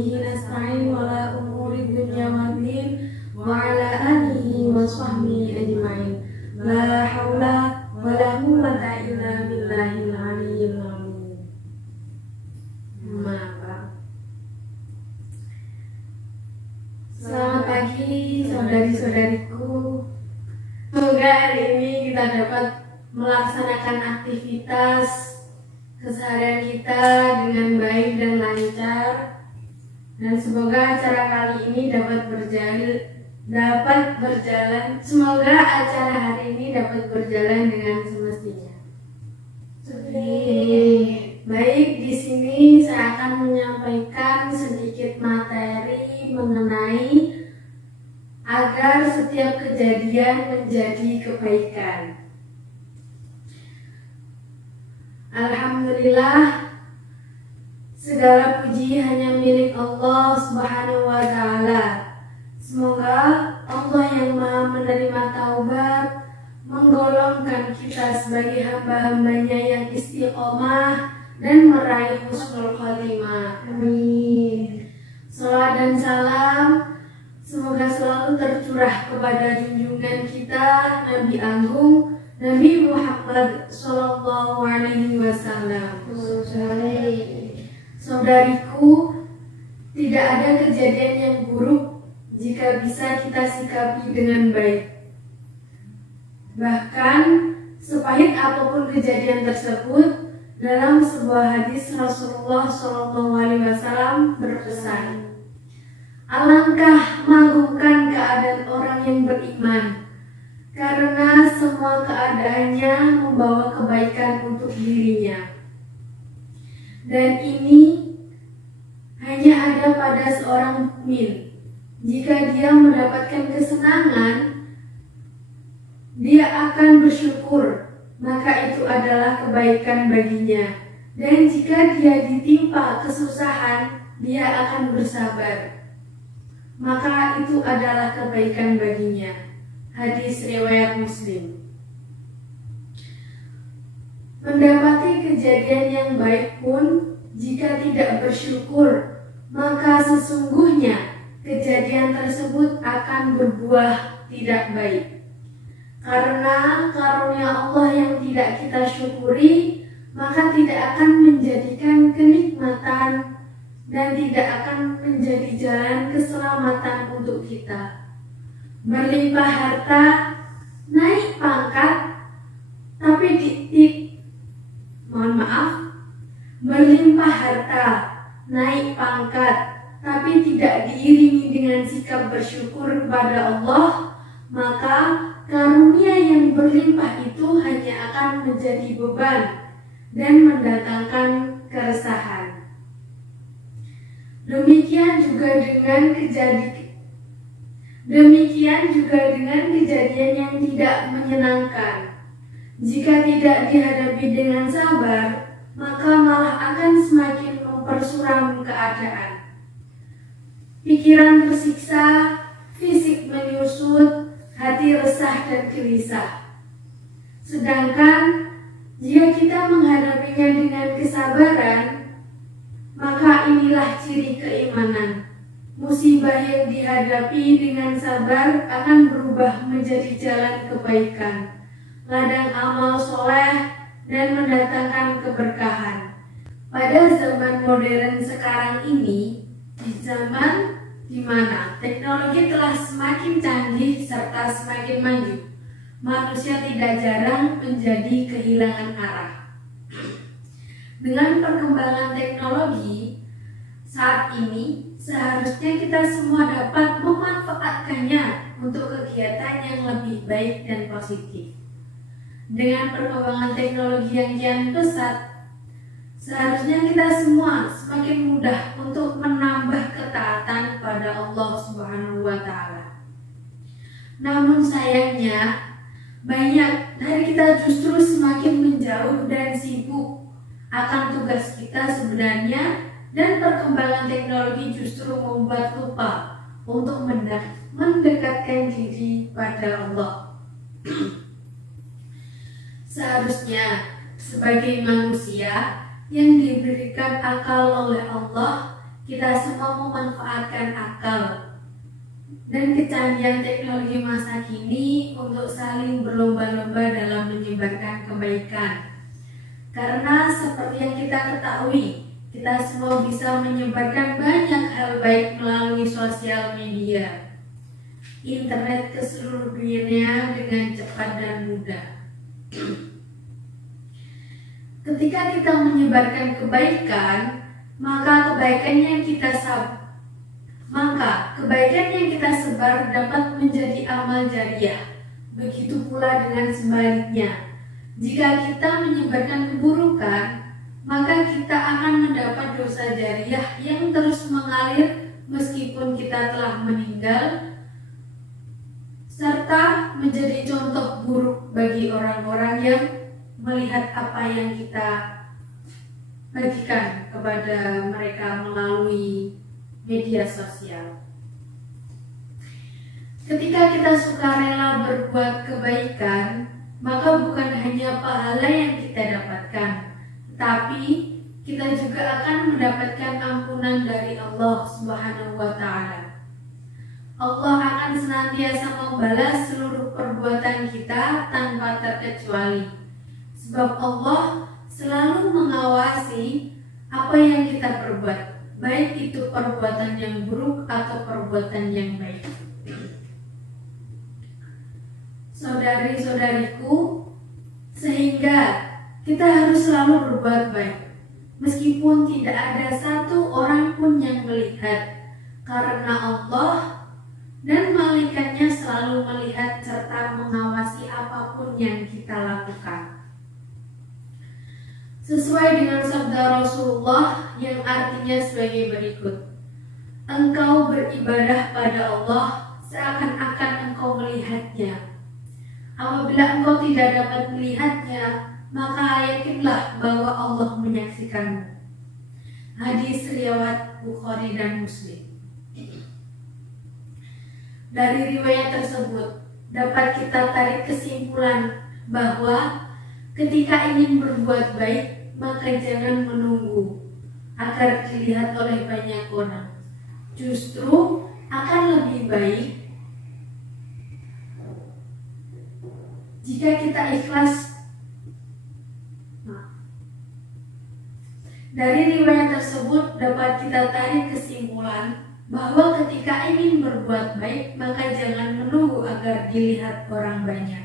bihi nasta'in wa la umuri dunya waddin wa ala alihi wa sahbihi ajma'in. La haula wa la quwwata illa billahil aliyyil azim. Selamat pagi saudari-saudariku. Semoga hari ini kita dapat melaksanakan aktivitas keseharian kita dengan baik dan lancar, dan semoga acara kali ini dapat berjalan. Semoga acara hari ini dapat berjalan dengan semestinya. Baik, di sini saya akan menyampaikan sedikit materi mengenai agar setiap kejadian menjadi kebaikan. Alhamdulillah, segala puji hanya milik Allah Subhanahu wa Ta'ala. Semoga Allah yang Maha menerima taubat menggolongkan kita sebagai hamba-hambanya yang istiqomah dan meraih husnul khotimah. Amin. Salawat dan salam semoga selalu tercurah kepada junjungan kita Nabi Agung Nabi Muhammad Sallallahu Alaihi Wasallam. Saudariku, tidak ada kejadian yang buruk jika bisa kita sikapi dengan baik. Bahkan sepahit apapun kejadian tersebut, dalam sebuah hadis Rasulullah Sallallahu Alaihi Wasallam berpesan, alangkah mengagumkan keadaan orang yang beriman, karena semua keadaannya membawa kebaikan untuk dirinya. Dan ini hanya ada pada seorang mukmin. Jika dia mendapatkan kesenangan, dia akan bersyukur, maka itu adalah kebaikan baginya. Dan jika dia ditimpa kesusahan, dia akan bersabar, maka itu adalah kebaikan baginya. Hadis riwayat Muslim. Mendapati kejadian yang baik pun, jika tidak bersyukur, maka sesungguhnya kejadian tersebut akan berbuah tidak baik. Karena karunia Allah yang tidak kita syukuri, maka tidak akan menjadikan kenikmatan dan tidak akan menjadi jalan keselamatan untuk kita. Berlimpah harta, naik pangkat, tapi berlimpah harta, naik pangkat, tapi tidak diiringi dengan sikap bersyukur kepada Allah, maka karunia yang berlimpah itu hanya akan menjadi beban dan mendatangkan keresahan. Demikian juga dengan kejadian yang tidak menyenangkan. Jika tidak dihadapi dengan sabar, maka malah akan semakin mempersuram keadaan. Pikiran tersiksa, fisik menyusut, hati resah dan gelisah. Sedangkan jika kita menghadapinya dengan kesabaran, maka inilah ciri keimanan. Musibah yang dihadapi dengan sabar akan berubah menjadi jalan kebaikan, ladang amal soleh, dan mendatangkan keberkahan. Pada zaman modern sekarang ini, di zaman di mana teknologi telah semakin canggih serta semakin maju, manusia tidak jarang menjadi kehilangan arah. Dengan perkembangan teknologi saat ini, seharusnya kita semua dapat memanfaatkannya untuk kegiatan yang lebih baik dan positif. Dengan perkembangan teknologi yang kian pesat, seharusnya kita semua semakin mudah untuk menambah ketaatan pada Allah Subhanahu wa Ta'ala. Namun sayangnya, banyak dari kita justru semakin menjauh dan sibuk akan tugas kita sebenarnya, dan perkembangan teknologi justru membuat lupa untuk mendekatkan diri pada Allah. Seharusnya sebagai manusia yang diberikan akal oleh Allah, kita semua memanfaatkan akal dan kecanggihan teknologi masa kini untuk saling berlomba-lomba dalam menyebarkan kebaikan. Karena seperti yang kita ketahui, kita semua bisa menyebarkan banyak hal baik melalui sosial media, internet ke seluruh dunia dengan cepat dan mudah. Ketika kita menyebarkan kebaikan, maka kebaikan yang kita sebar dapat menjadi amal jariah. Begitu pula dengan sebaliknya. Jika kita menyebarkan keburukan, maka kita akan mendapat dosa jariah yang terus mengalir meskipun kita telah meninggal, serta menjadi contoh buruk bagi orang-orang yang melihat apa yang kita bagikan kepada mereka melalui media sosial. Ketika kita sukarela berbuat kebaikan, maka bukan hanya pahala yang kita dapatkan, tetapi kita juga akan mendapatkan ampunan dari Allah Subhanahu wa Ta'ala. Allah akan senantiasa membalas seluruh perbuatan kita tanpa terkecuali, sebab Allah selalu mengawasi apa yang kita perbuat, baik itu perbuatan yang buruk atau perbuatan yang baik. Saudari-saudariku, sehingga kita harus selalu berbuat baik, meskipun tidak ada satu orang pun yang melihat, karena Allah dan malaikatnya selalu melihat serta mengawasi apapun yang kita lakukan. Sesuai dengan sabda Rasulullah yang artinya sebagai berikut: engkau beribadah pada Allah seakan-akan engkau melihatnya. Apabila engkau tidak dapat melihatnya, maka yakinlah bahwa Allah menyaksikanmu. Hadis riwayat Bukhari dan Muslim. Dari riwayat tersebut dapat kita tarik kesimpulan bahwa ketika ingin berbuat baik, maka jangan menunggu agar dilihat oleh banyak orang. Justru akan lebih baik jika kita ikhlas. Dari riwayat tersebut dapat kita tarik kesimpulan bahwa ketika ingin berbuat baik, maka jangan menunggu agar dilihat orang banyak.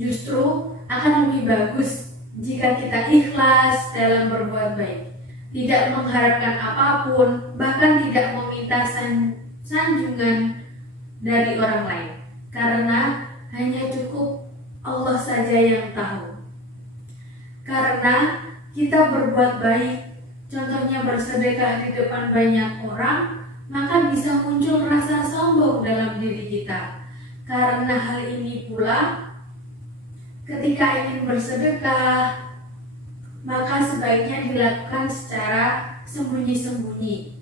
Justru akan lebih bagus jika kita ikhlas dalam berbuat baik, tidak mengharapkan apapun, bahkan tidak meminta sanjungan dari orang lain, karena hanya cukup Allah saja yang tahu. Karena kita berbuat baik, contohnya bersedekah di depan banyak orang, maka bisa muncul rasa sombong dalam diri kita. Karena hal ini pula, ketika ingin bersedekah, maka sebaiknya dilakukan secara sembunyi-sembunyi,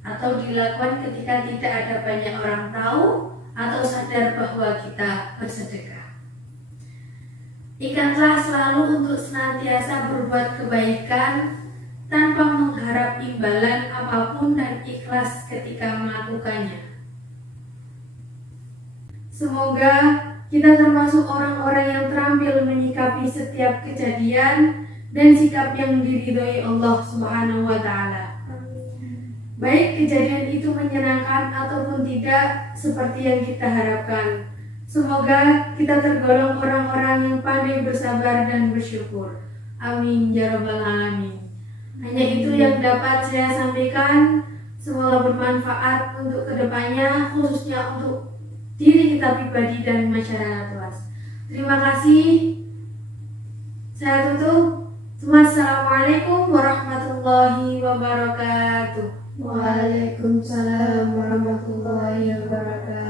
atau dilakukan ketika tidak ada banyak orang tahu atau sadar bahwa kita bersedekah. Ingatlah selalu untuk senantiasa berbuat kebaikan tanpa mengharap imbalan apapun dan ikhlas ketika melakukannya. Semoga kita termasuk orang-orang yang terampil menyikapi setiap kejadian dan sikap yang diridhoi Allah Subhanahu wa Ta'ala. Baik kejadian itu menyenangkan ataupun tidak seperti yang kita harapkan. Semoga kita tergolong orang-orang yang pandai bersabar dan bersyukur. Amin ya rabbal alamin. Hanya itu yang dapat saya sampaikan. Semoga bermanfaat untuk kedepannya, khususnya untuk diri kita pribadi dan masyarakat luas. Terima kasih. Saya tutup. Assalamualaikum warahmatullahi wabarakatuh. Waalaikumsalam warahmatullahi wabarakatuh.